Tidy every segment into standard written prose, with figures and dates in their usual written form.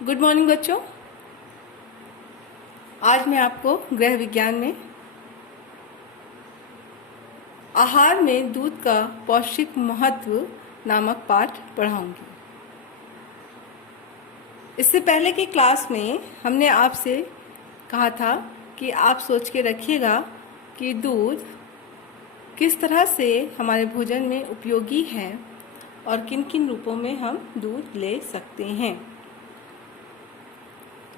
Good morning बच्चों। आज मैं आपको गृह विज्ञान में आहार में दूध का पौष्टिक महत्व नामक पाठ पढ़ाऊंगी। इससे पहले की क्लास में हमने आपसे कहा था कि आप सोच के रखिएगा कि दूध किस तरह से हमारे भोजन में उपयोगी है और किन किन रूपों में हम दूध ले सकते हैं।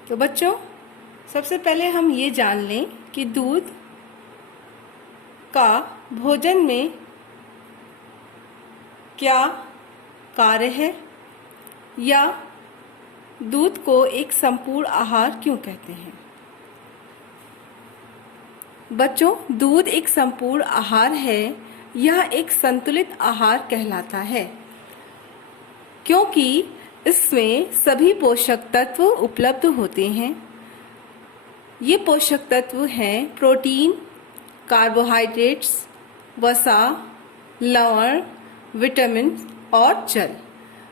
तो बच्चों, सबसे पहले हम ये जान लें कि दूध का भोजन में क्या कार्य है या दूध को एक संपूर्ण आहार क्यों कहते हैं। बच्चों, दूध एक संपूर्ण आहार है। यह एक संतुलित आहार कहलाता है क्योंकि इसमें सभी पोषक तत्व उपलब्ध होते हैं। ये पोषक तत्व हैं प्रोटीन, कार्बोहाइड्रेट्स, वसा, लवण, विटामिन और जल।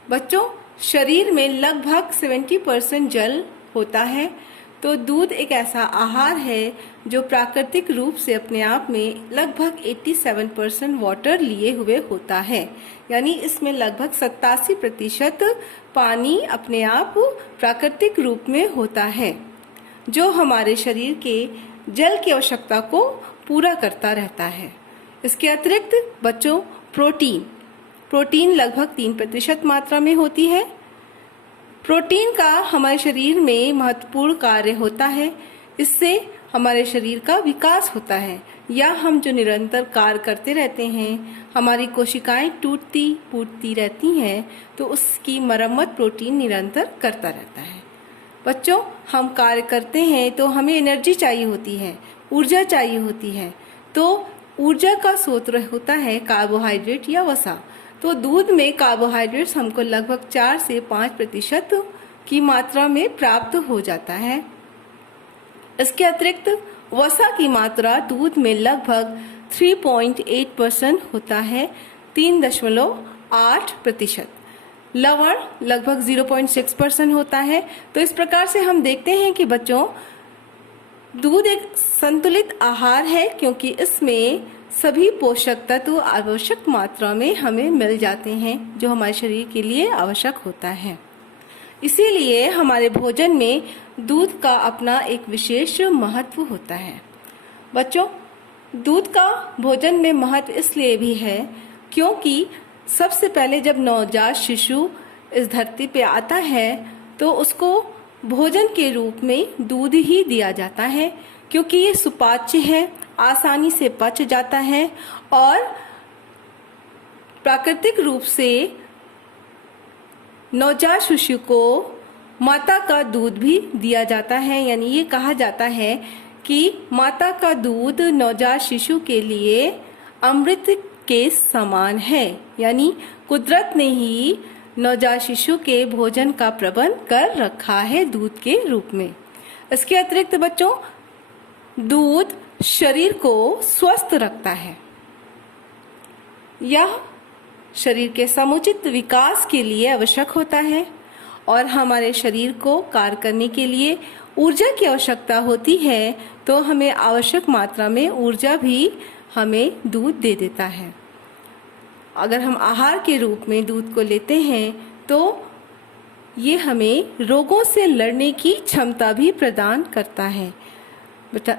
बच्चों, शरीर में लगभग 70% जल होता है, तो दूध एक ऐसा आहार है जो प्राकृतिक रूप से अपने आप में लगभग 87% वाटर लिए हुए होता है। यानी इसमें लगभग 87% पानी अपने आप प्राकृतिक रूप में होता है, जो हमारे शरीर के जल की आवश्यकता को पूरा करता रहता है। इसके अतिरिक्त बच्चों, प्रोटीन लगभग 3% मात्रा में होती है। प्रोटीन का हमारे शरीर में महत्वपूर्ण कार्य होता है। इससे हमारे शरीर का विकास होता है, या हम जो निरंतर कार्य करते रहते हैं, हमारी कोशिकाएं टूटती फूटती रहती हैं, तो उसकी मरम्मत प्रोटीन निरंतर करता रहता है। बच्चों, हम कार्य करते हैं तो हमें एनर्जी चाहिए होती है, ऊर्जा चाहिए होती है। तो ऊर्जा का स्रोत होता है कार्बोहाइड्रेट या वसा। तो दूध में कार्बोहाइड्रेट्स हमको लगभग 4 से 5% की मात्रा में प्राप्त हो जाता है। इसके अतिरिक्त वसा की मात्रा दूध में लगभग 3.8% होता है, 3.8%। लवण लगभग 0.6% होता है। तो इस प्रकार से हम देखते हैं कि बच्चों, दूध एक संतुलित आहार है क्योंकि इसमें सभी पोषक तत्व आवश्यक मात्रा में हमें मिल जाते हैं, जो हमारे शरीर के लिए आवश्यक होता है। इसीलिए हमारे भोजन में दूध का अपना एक विशेष महत्व होता है। बच्चों, दूध का भोजन में महत्व इसलिए भी है क्योंकि सबसे पहले जब नवजात शिशु इस धरती पे आता है तो उसको भोजन के रूप में दूध ही दिया जाता है, क्योंकि ये सुपाच्य है, आसानी से पच जाता है और प्राकृतिक रूप से नवजात शिशु को माता का दूध भी दिया जाता है। यानी ये कहा जाता है कि माता का दूध नवजात शिशु के लिए अमृत के समान है। यानी कुदरत ने ही नवजात शिशु के भोजन का प्रबंध कर रखा है दूध के रूप में। इसके अतिरिक्त बच्चों, दूध शरीर को स्वस्थ रखता है। यह शरीर के समुचित विकास के लिए आवश्यक होता है और हमारे शरीर को कार्य करने के लिए ऊर्जा की आवश्यकता होती है, तो हमें आवश्यक मात्रा में ऊर्जा भी हमें दूध दे देता है। अगर हम आहार के रूप में दूध को लेते हैं तो ये हमें रोगों से लड़ने की क्षमता भी प्रदान करता है। बेटा,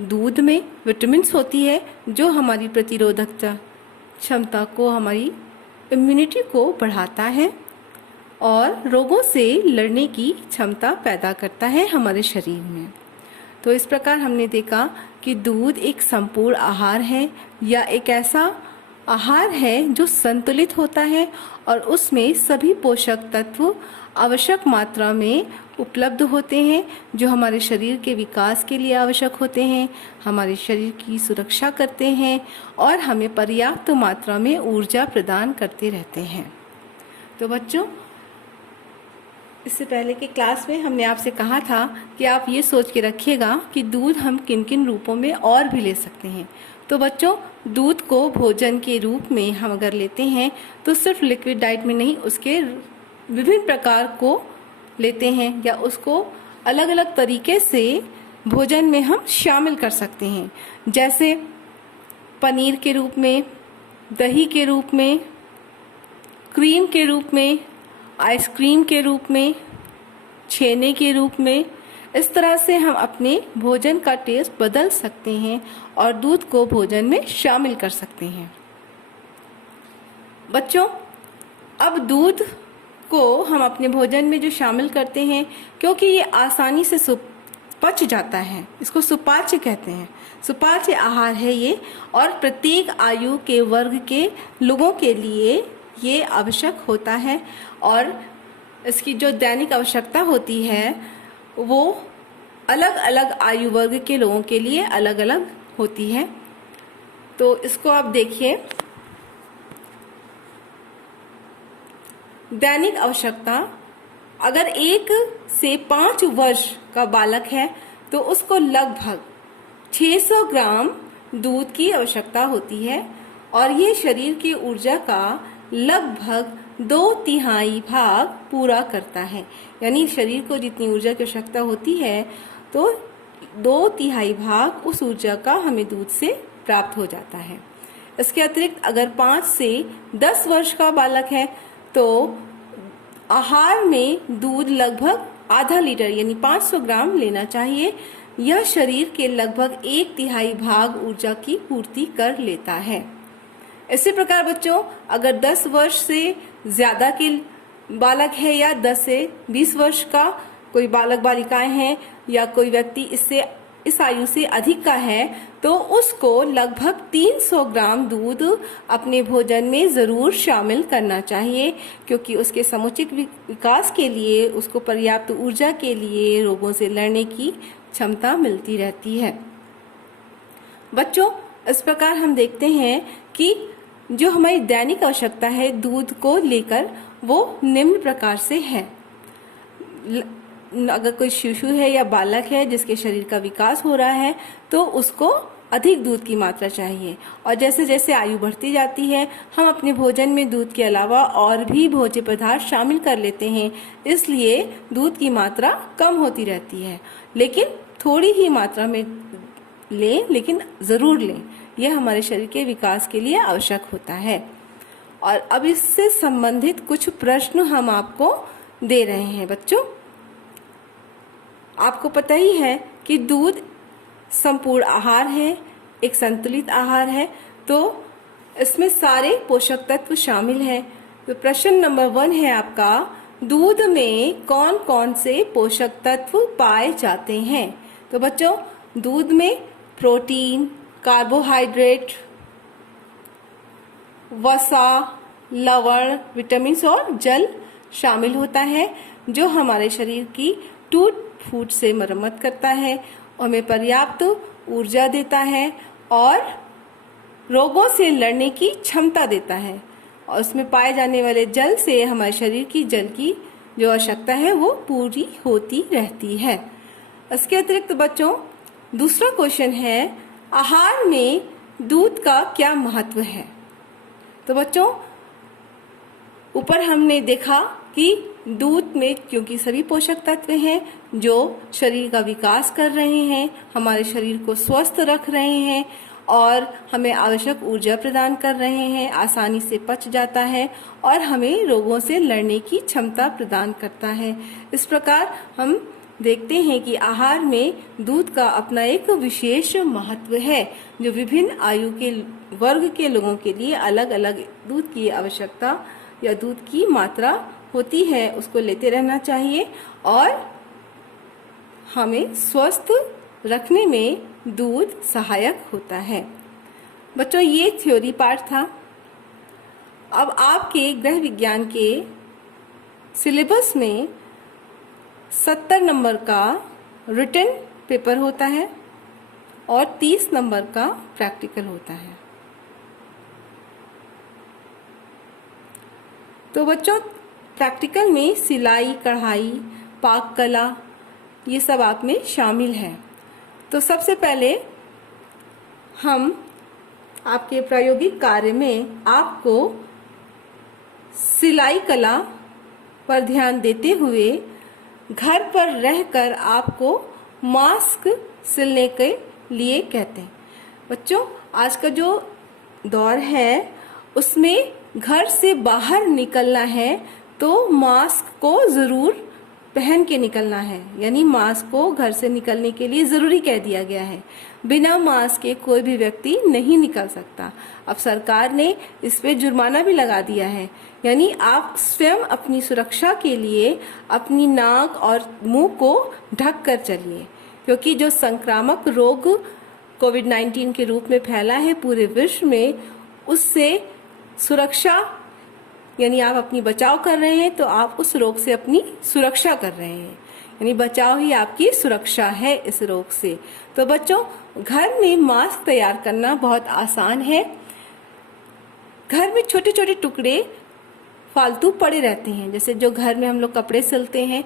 दूध में विटामिन्स होती है जो हमारी प्रतिरोधकता क्षमता को, हमारी इम्यूनिटी को बढ़ाता है और रोगों से लड़ने की क्षमता पैदा करता है हमारे शरीर में। तो इस प्रकार हमने देखा कि दूध एक संपूर्ण आहार है, या एक ऐसा आहार है जो संतुलित होता है और उसमें सभी पोषक तत्व आवश्यक मात्रा में उपलब्ध होते हैं, जो हमारे शरीर के विकास के लिए आवश्यक होते हैं, हमारे शरीर की सुरक्षा करते हैं और हमें पर्याप्त मात्रा में ऊर्जा प्रदान करते रहते हैं। तो बच्चों, इससे पहले की क्लास में हमने आपसे कहा था कि आप ये सोच के रखिएगा कि दूध हम किन किन रूपों में और भी ले सकते हैं। तो बच्चों, दूध को भोजन के रूप में हम अगर लेते हैं तो सिर्फ लिक्विड डाइट में नहीं, उसके विभिन्न प्रकार को लेते हैं या उसको अलग अलग तरीके से भोजन में हम शामिल कर सकते हैं, जैसे पनीर के रूप में, दही के रूप में, क्रीम के रूप में, आइसक्रीम के रूप में, छेने के रूप में। इस तरह से हम अपने भोजन का टेस्ट बदल सकते हैं और दूध को भोजन में शामिल कर सकते हैं। बच्चों, अब दूध को हम अपने भोजन में जो शामिल करते हैं, क्योंकि ये आसानी से पच जाता है, इसको सुपाच्य कहते हैं। सुपाच्य आहार है ये, और प्रत्येक आयु के वर्ग के लोगों के लिए ये आवश्यक होता है, और इसकी जो दैनिक आवश्यकता होती है वो अलग अलग आयु वर्ग के लोगों के लिए अलग अलग होती है। तो इसको आप देखिए, दैनिक आवश्यकता, अगर 1 से 5 वर्ष का बालक है तो उसको लगभग 600 ग्राम दूध की आवश्यकता होती है, और ये शरीर की ऊर्जा का लगभग 2/3 भाग पूरा करता है। यानी शरीर को जितनी ऊर्जा की आवश्यकता होती है तो 2/3 भाग उस ऊर्जा का हमें दूध से प्राप्त हो जाता है। इसके अतिरिक्त अगर 5 से 10 वर्ष का बालक है तो आहार में दूध लगभग आधा लीटर यानी 500 ग्राम लेना चाहिए। यह शरीर के लगभग 1/3 भाग ऊर्जा की पूर्ति कर लेता है। इसी प्रकार बच्चों, अगर 10 वर्ष से ज्यादा के बालक है या 10 से 20 वर्ष का कोई बालक बालिकाएं हैं या कोई व्यक्ति इस आयु से अधिक का है तो उसको लगभग 300 ग्राम दूध अपने भोजन में जरूर शामिल करना चाहिए, क्योंकि उसके समुचित विकास के लिए उसको पर्याप्त ऊर्जा के लिए रोगों से लड़ने की क्षमता मिलती रहती है। बच्चों, इस प्रकार हम देखते हैं कि जो हमारी दैनिक आवश्यकता है दूध को लेकर वो निम्न प्रकार से है। अगर कोई शिशु है या बालक है जिसके शरीर का विकास हो रहा है तो उसको अधिक दूध की मात्रा चाहिए, और जैसे जैसे आयु बढ़ती जाती है हम अपने भोजन में दूध के अलावा और भी भोज्य पदार्थ शामिल कर लेते हैं, इसलिए दूध की मात्रा कम होती रहती है। लेकिन थोड़ी ही मात्रा में लें, लेकिन जरूर लें, यह हमारे शरीर के विकास के लिए आवश्यक होता है। और अब इससे संबंधित कुछ प्रश्न हम आपको दे रहे हैं। बच्चों, आपको पता ही है कि दूध संपूर्ण आहार है, एक संतुलित आहार है, तो इसमें सारे पोषक तत्व शामिल हैं। तो प्रश्न नंबर 1 है आपका, दूध में कौन कौन से पोषक तत्व पाए जाते हैं? तो बच्चों, दूध में प्रोटीन, कार्बोहाइड्रेट, वसा, लवण, विटामिन और जल शामिल होता है, जो हमारे शरीर की टूट फूट से मरम्मत करता है, हमें पर्याप्त ऊर्जा देता है और रोगों से लड़ने की क्षमता देता है। और उसमें पाए जाने वाले जल से हमारे शरीर की जल की जो आवश्यकता है वो पूरी होती रहती है। इसके अतिरिक्त बच्चों, दूसरा क्वेश्चन है, आहार में दूध का क्या महत्व है? तो बच्चों, ऊपर हमने देखा कि दूध में क्योंकि सभी पोषक तत्व हैं जो शरीर का विकास कर रहे हैं, हमारे शरीर को स्वस्थ रख रहे हैं और हमें आवश्यक ऊर्जा प्रदान कर रहे हैं, आसानी से पच जाता है और हमें रोगों से लड़ने की क्षमता प्रदान करता है। इस प्रकार हम देखते हैं कि आहार में दूध का अपना एक विशेष महत्व है, जो विभिन्न आयु के वर्ग के लोगों के लिए अलग अलग दूध की आवश्यकता या दूध की मात्रा होती है, उसको लेते रहना चाहिए और हमें स्वस्थ रखने में दूध सहायक होता है। बच्चों, ये थ्योरी पार्ट था। अब आपके गृह विज्ञान के सिलेबस में 70 नंबर का रिटन पेपर होता है और 30 नंबर का प्रैक्टिकल होता है। तो बच्चों, प्रैक्टिकल में सिलाई, कढ़ाई, पाक कला ये सब आप में शामिल है। तो सबसे पहले हम आपके प्रायोगिक कार्य में आपको सिलाई कला पर ध्यान देते हुए घर पर रहकर आपको मास्क सिलने के लिए कहते हैं। बच्चों, आज का जो दौर है उसमें घर से बाहर निकलना है तो मास्क को ज़रूर पहन के निकलना है, यानी मास्क को घर से निकलने के लिए ज़रूरी कह दिया गया है। बिना मास्क के कोई भी व्यक्ति नहीं निकल सकता। अब सरकार ने इस पे जुर्माना भी लगा दिया है, यानी आप स्वयं अपनी सुरक्षा के लिए अपनी नाक और मुंह को ढक कर चलिए, क्योंकि जो संक्रामक रोग कोविड-19 के रूप में फैला है पूरे विश्व में, उससे सुरक्षा यानी आप अपनी बचाव कर रहे हैं तो आप उस रोग से अपनी सुरक्षा कर रहे हैं, यानी बचाव ही आपकी सुरक्षा है इस रोग से। तो बच्चों, घर में मास्क तैयार करना बहुत आसान है। घर में छोटे छोटे टुकड़े फालतू पड़े रहते हैं, जैसे जो घर में हम लोग कपड़े सिलते हैं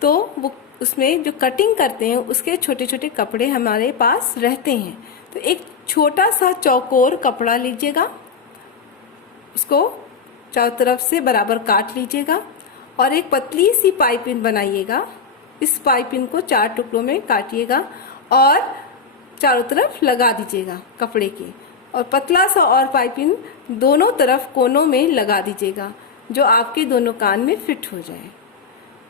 तो वो उसमें जो कटिंग करते हैं उसके छोटे छोटे कपड़े हमारे पास रहते हैं। तो एक छोटा सा चौकोर कपड़ा लीजिएगा, उसको चारों तरफ से बराबर काट लीजिएगा और एक पतली सी पाइपिंग बनाइएगा। इस पाइपिंग को 4 टुकड़ों में काटिएगा और चारों तरफ लगा दीजिएगा कपड़े के, और पतला सा और पाइपिंग दोनों तरफ कोनों में लगा दीजिएगा जो आपके दोनों कान में फिट हो जाए।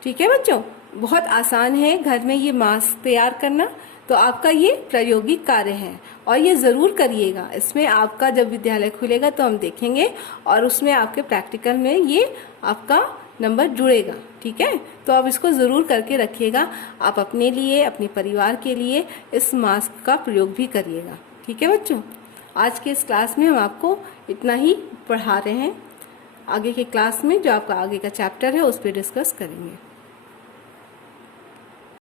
ठीक है बच्चों, बहुत आसान है घर में ये मास्क तैयार करना। तो आपका ये प्रायोगिक कार्य है और ये ज़रूर करिएगा। इसमें आपका जब विद्यालय खुलेगा तो हम देखेंगे और उसमें आपके प्रैक्टिकल में ये आपका नंबर जुड़ेगा। ठीक है, तो आप इसको ज़रूर करके रखिएगा। आप अपने लिए, अपने परिवार के लिए इस मास्क का प्रयोग भी करिएगा। ठीक है बच्चों, आज के इस क्लास में हम आपको इतना ही पढ़ा रहे हैं। आगे के क्लास में जो आपका आगे का चैप्टर है उस पर डिस्कस करेंगे।